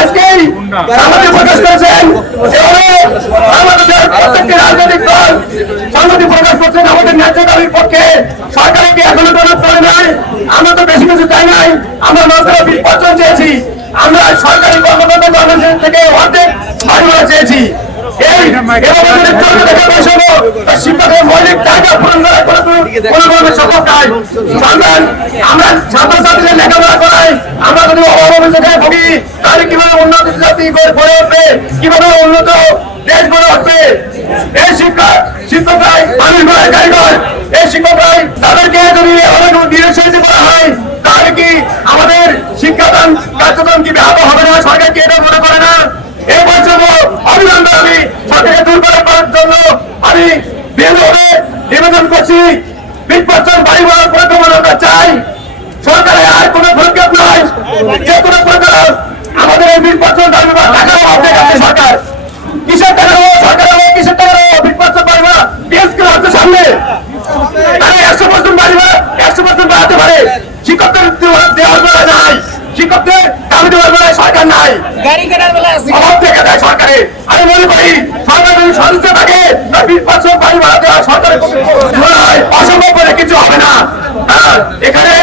আজকেই সংহতি প্রকাশ করেছেন। বাংলাদেশের প্রত্যেকটি রাজনৈতিক দল সংহতি প্রকাশ করছেন। আমাদের ন্যায্য দাবির পক্ষে সরকারে কি এখনও টনক করে নাই? আমরা তো বেশি কিছু চাই নাই। আমরা মাত্র বিশ বছর চেয়েছি। আমরা সরকারি কর্মকর্তা কর্মচারী থেকে অর্ধেক বাড়ি ভাড়া চেয়েছি। শিক্ষকের মৌলিক চাহিদা পূরণ করার কোনোভাবে সম্ভব নয়। আমরা ছাত্রছাত্রীদের লেখাপড়া করাই। আমরা যদি অভাবে ভুগি জাতি গড়ে গড়ে উঠবে, কীভাবে উন্নত দেশ গড়ে উঠবে এই শিক্ষা, শিক্ষকরাই মানুষ গড়ায় কারিগর এই শিক্ষকরাই তাদেরকে যদি এভাবে নিরুৎসাহিত করা হয়, তাহলে কি আমাদের শিক্ষাদান কার্যক্রম কি ব্যাহত হবে না? সরকার কি এটা মনে করে না? এই বছর অবিলম্বে আমি সরকারকে দূর করার জন্য আমি বিএলওকে নিবেদন করছি। বিশ বছর বাড়ি ভাড়ার পরিকল্পনা আমরা চাই। সরকারের আর কোনো ভূমিকা প্রকার আমাদের এই দাবি টাকা অভাবে গেছে সরকার। কিসের টাকা দেবো সরকার দেবো কিসের টাকা দেবো বিশ বছর বাড়ি ভাড়া পিএসকে আছে সামনে। তারা একশো পার্সেন্ট বাড়ি একশো পার্সেন্ট বাড়াতে পারে। শিক্ষকদের দেওয়ার দেওয়ার বেলা নাই। শিক্ষকদের দাবি দেওয়ার বেলায় সরকার নাই। গাড়ি কেনার বেলা অভাব থেকে দেয় সরকারে। আমি মনে করি সরকার যদি সদস্য থাকে বাড়ি সরকারের অসম্ভব বলে কিছু হবে না। হ্যাঁ, এখানে